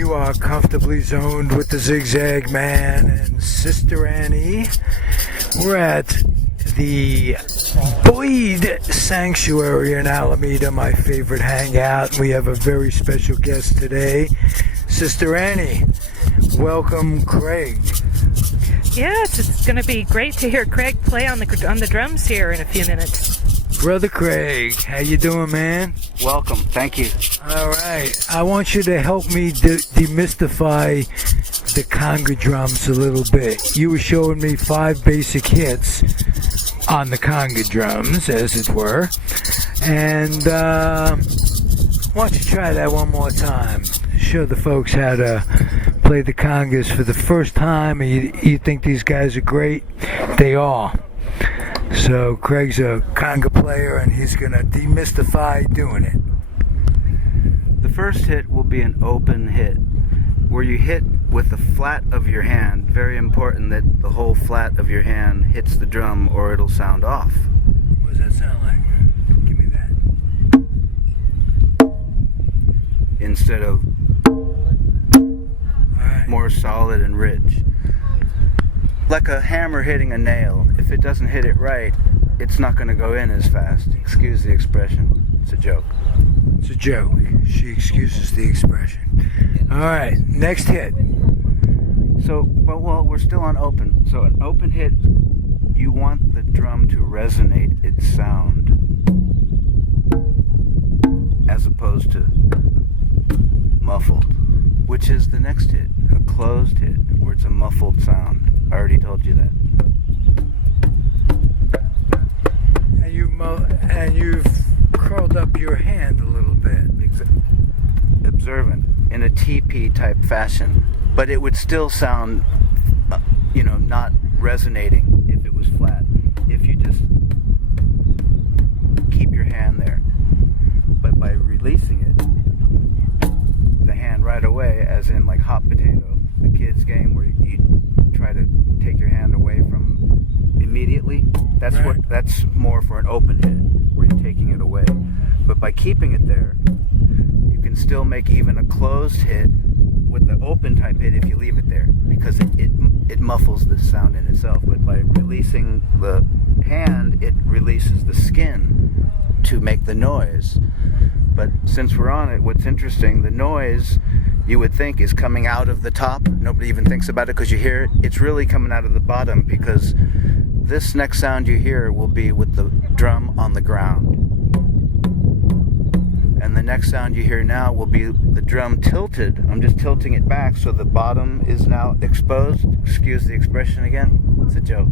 You are comfortably zoned with the Zigzag Man and Sister Annie. We're at the Boyd Sanctuary in Alameda, my favorite hangout. We have a very special guest today, Sister Annie. Welcome, Craig. Yes, it's going to be great to hear Craig play on the drums here in a few minutes. Brother Craig, how you doing, man? Welcome, thank you. All right, I want you to help me demystify the conga drums a little bit. You were showing me 5 basic hits on the conga drums, as it were. And why don't you try that one more time? Show the folks how to play the congas for the first time. You think these guys are great? They are. So Craig's a conga player, and he's going to demystify doing it. The first hit will be an open hit, where you hit with the flat of your hand. Very important that the whole flat of your hand hits the drum, or it'll sound off. What does that sound like? Give me that. Instead of more solid and rich. Like a hammer hitting a nail. If it doesn't hit it right, it's not going to go in as fast. Excuse the expression. It's a joke. It's a joke. She excuses the expression. All right, next hit. So, well, we're still on open. So an open hit, you want the drum to resonate its sound, as opposed to muffled, which is the next hit, a closed hit, where it's a muffled sound. I already told you that. And you've curled up your hand a little bit. Observant, in a TP type fashion. But it would still sound, not resonating if it was flat. If you just keep your hand there. But by releasing it, the hand right away, as in like hot potato, the kids game where you try to take your hand away from immediately, that's right. That's more for an open hit, where you're taking it away. But by keeping it there, you can still make even a closed hit with the open type hit if you leave it there, because it muffles the sound in itself. But by releasing the hand, it releases the skin to make the noise. But since we're on it, what's interesting, the noise you would think is coming out of the top. Nobody even thinks about it because you hear it. It's really coming out of the bottom, because this next sound you hear will be with the drum on the ground. And the next sound you hear now will be the drum tilted. I'm just tilting it back so the bottom is now exposed. Excuse the expression again. It's a joke.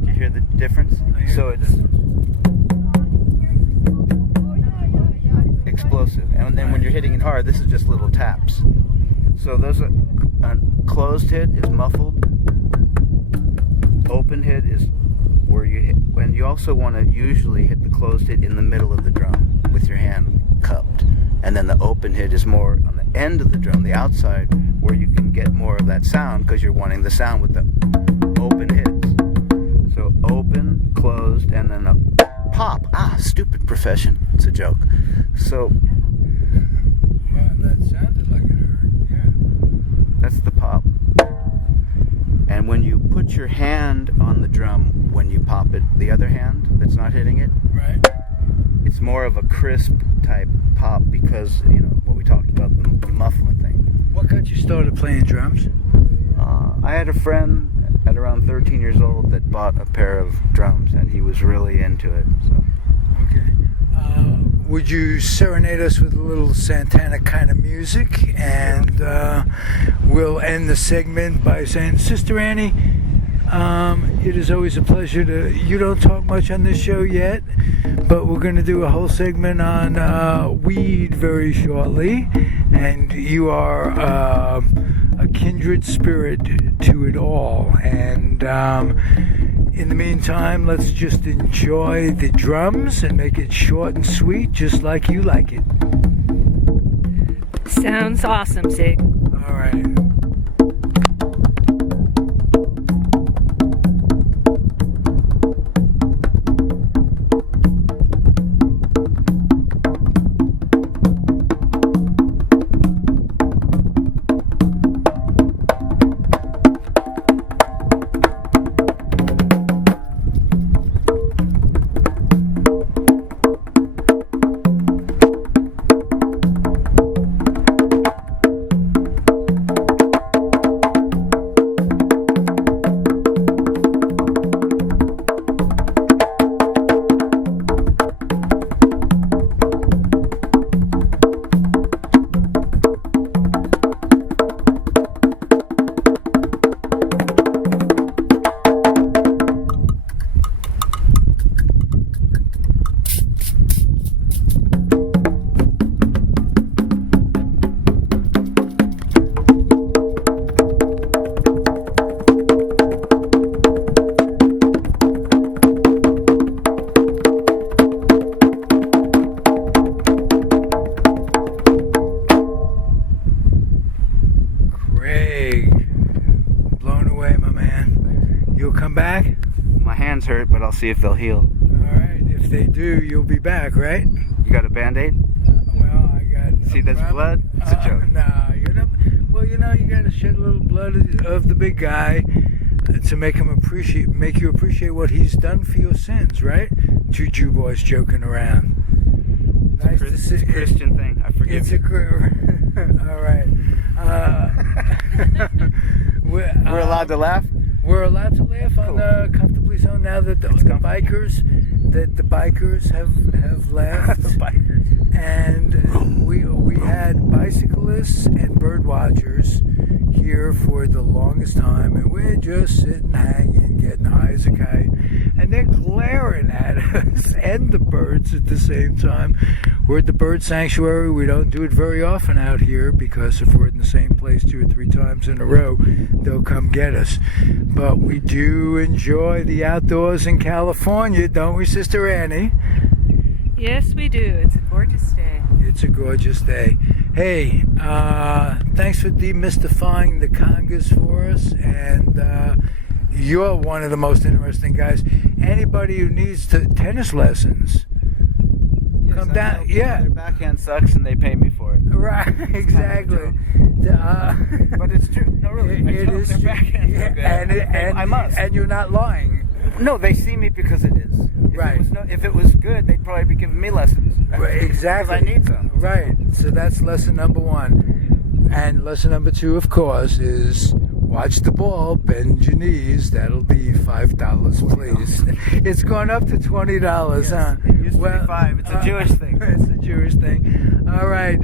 Do you hear the difference? So it's explosive. And then when you're hitting it hard, this is just little taps. So those are, a closed hit is muffled. Open hit is where you hit, when you also want to usually hit the closed hit in the middle of the drum with your hand cupped. And then the open hit is more on the end of the drum, the outside, where you can get more of that sound because you're wanting the sound with the open hits. So open, closed, and then a pop. Stupid profession. It's a joke. So well, that sounded like it hurt. Yeah. That's the pop. And when you put your hand on the drum, when you pop it, the other hand that's not hitting it, right, it's more of a crisp type pop, because what we talked about, the muffling thing. What got you started playing drums? I had a friend at around 13 years old that bought a pair of drums, and he was really into it. So. Okay. Would you serenade us with a little Santana kind of music? And we'll end the segment by saying, Sister Annie, it is always a pleasure you don't talk much on this show yet, but we're going to do a whole segment on weed very shortly. And you are a kindred spirit to it all. And in the meantime, let's just enjoy the drums and make it short and sweet, just like you like it. Sounds awesome, Zig. All right. hands hurt, but I'll see if they'll heal. All right. If they do, you'll be back, right? You got a Band-Aid? Well, I got. See, that's blood? It's a joke. Nah, you're not. Well, you got to shed a little blood of the big guy to make you appreciate what he's done for your sins, right? Two Jew boys joking around. Nice to see. It's a Christian thing. I forgive you. All right. We're allowed to laugh? We're allowed to laugh on Cool. the Comfortably Zone now that the bikers have left. The bikers. And we had bicyclists and bird watchers here for the longest time, and we're just sitting, hanging, getting high as a kite, and they're glaring at us and the birds at the same time. We're at the bird sanctuary. We don't do it very often out here because if we're in the same place 2 or 3 times in a row, they'll come get us. But we do enjoy the outdoors in California, don't we, Sister Annie? Yes, we do. It's a gorgeous day. It's a gorgeous day. Hey, thanks for demystifying the congas for us, and you're one of the most interesting guys. Anybody who needs tennis lessons, come down. Yeah, Their backhand sucks and they pay me for it. right, exactly. But it's true. No, really. It is their true. backhand Yeah, so good. and I must. and you're not lying. No, they see me because it is. Right. If it was good, they'd probably be giving me lessons. Right, exactly. Because I need some. Right. So that's lesson number 1. And lesson number 2, of course, is watch the ball, bend your knees. That'll be $5, please. It's gone up to $20, huh? It used to be 5. It's a Jewish thing. It's a Jewish thing. All right.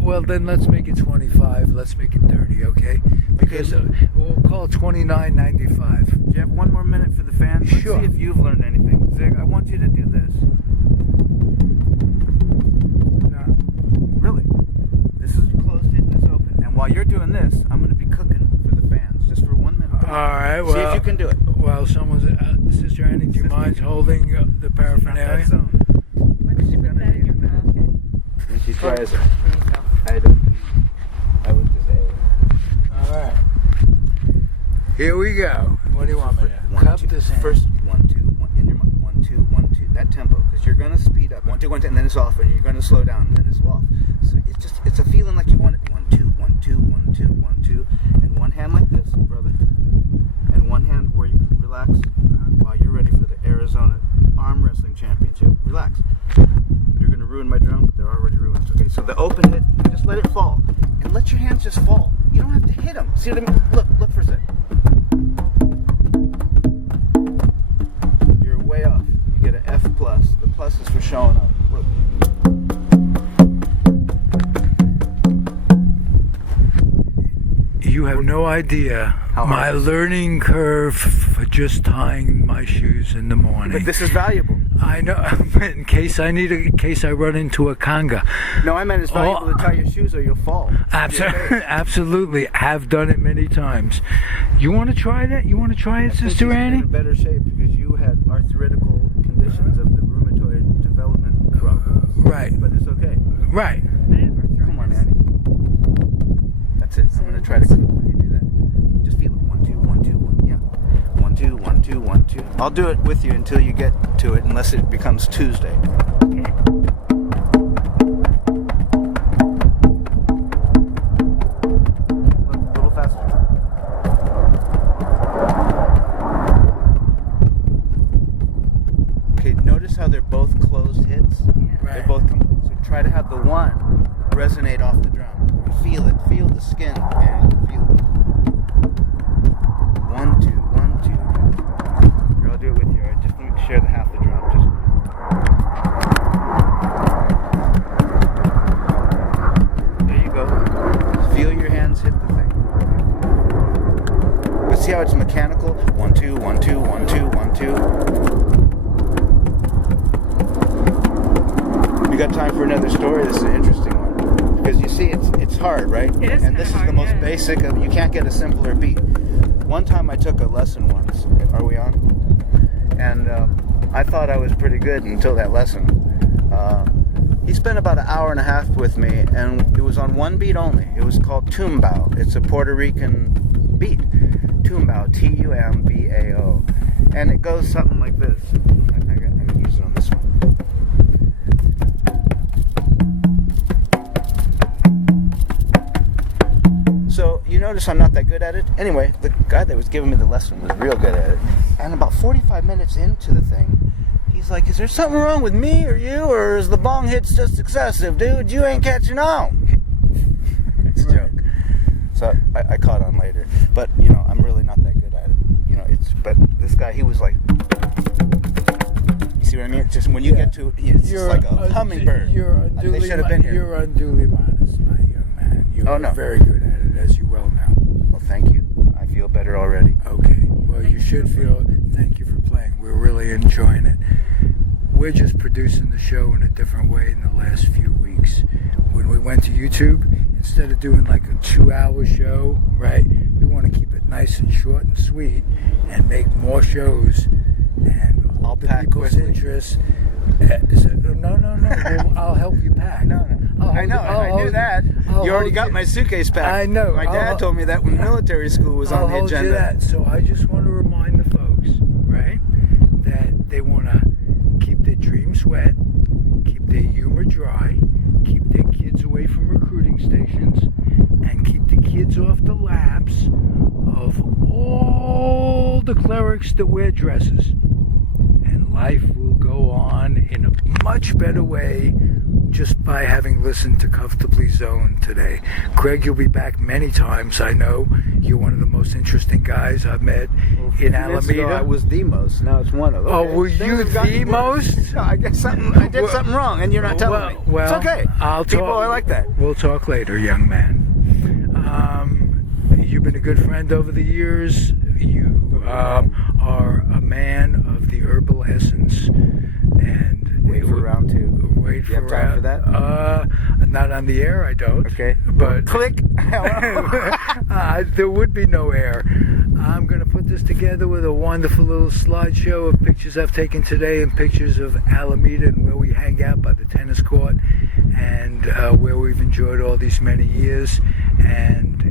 Well, then let's make it 25. Let's make it 30, okay? Because we'll call it $29.95. Do you have 1 more minute for the fans? Let's Sure. see if you've learned anything. Zig, I want you to do this. No. Really? This is closed, it is open. And while you're doing this, I'm going to be cooking for the fans just for 1 minute. All right. Well, see if you can do it. Well, Sister Annie, do you mind holding the paraphernalia? That zone. Why don't you put that in your pocket? When she tries it, There you go. I would just All right. Here we go. What do you want me to cup this in? First, 1, 2, 1 in your mind. 1, 2, 1, 2. That tempo, because you're gonna speed up. 1, 2, 1, 2, and then it's off, and you're gonna slow down, and then it's off. So it's a feeling like you want it. 1, 2, 1, 2, 1, 2, 1, 2, and one hand like this, brother, and one hand where you relax while you're ready for the Arizona Arm Wrestling Championship. Relax. You're gonna ruin my drum, but they're already ruined. Okay, so the open hit, just let it fall, and let your hands just fall. You don't have to hit them. See what I mean? Look for a sec. You're way off. You get an F+. The plus is for showing up. Look. You have no idea How my hard? learning curve for just tying my shoes in the morning. But this is valuable. I know, in case I run into a conga. No, I meant it's valuable to tie your shoes or you'll fall. Absolutely, have done it many times. You want to try that? You want to try it, Sister Annie? You're in better shape because you had arthritical conditions of the rheumatoid development problems. Right. But it's okay. Right. Come on, Annie. That's it. I'm going to try to cook when you do that. Just feel it. 1, 2, 1, 2, 1. Yeah. 1, 2, 1, 2, 1, 2. I'll do it with you until you get to it, unless it becomes Tuesday. Okay. Look, a little faster. Okay, notice how they're both closed hits? Right. They both come. So try to have the one resonate off the drum. Feel it. Feel the skin. And feel it. 1, 2, 1, 2. Here, I'll do it with you. All right? Just let me share the half the drum. Just there you go. Just feel your hands hit the thing. But see how it's mechanical? 1, 2, 1, 2, 1, 2, 1, 2. You got time for another story? This is an interesting one. Because you see, it's hard, right? It is and this is hard, the most yeah. basic of, you can't get a simpler beat. One time I took a lesson once. Are we on? And I thought I was pretty good until that lesson. He spent about an hour and a half with me, and it was on one beat only. It was called tumbao. It's a Puerto Rican beat. Tumbao, Tumbao. And it goes something like this. I'm going to use it on this one. So you notice I'm not that good at it. Anyway, the guy that was giving me the lesson was real good at it. And about 45 minutes into the thing, he's like, is there something wrong with me or you, or is the bong hits just excessive, dude? You ain't catching on. It's a joke. So I caught on later. But, you know, I'm really not that good at it. You know, but this guy, he was like, you see what I mean? Just when you get to, it's just like a hummingbird. They should have been here. You're unduly modest, my young man. You're very good at it, as you well know. Well, thank you. I feel better already. Okay. Well, you should feel. Thank you for playing. We're really enjoying it. We're just producing the show in a different way in the last few weeks. When we went to YouTube, instead of doing like a 2-hour show, right? We want to keep it nice and short and sweet, and make more shows. And all the people's interest. No. Well, I'll help you pack. No. I know. I knew that. You already got my suitcase packed. I know. My dad told me that when military school was on the agenda. I'll hold you that. So I just want to remind the folks, right, that they want to keep their dreams wet, keep their humor dry, keep their kids away from recruiting stations, and keep the kids off the laps of all the clerics that wear dresses. And life will go on in a much better way just by having listened to Comfortably Zoned today. Craig, you'll be back many times, I know. You're one of the most interesting guys I've met in Alameda. I was the most. Now it's one of them. Oh, were you the most? No, I did something wrong, and you're not telling me. Well, it's okay. People are like that. We'll talk later, young man. You've been a good friend over the years. You are a man of the herbal essence. And wait for round 2. Wait you have time for that? Not on the air, I don't. Okay. But click. There would be no air. I'm going to put this together with a wonderful little slideshow of pictures I've taken today and pictures of Alameda and where we hang out by the tennis court and where we've enjoyed all these many years. And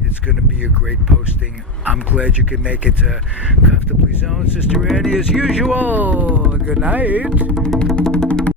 it's going to be a great posting. I'm glad you can make it to Comfortably Zoned. Sister Annie, as usual. Good night.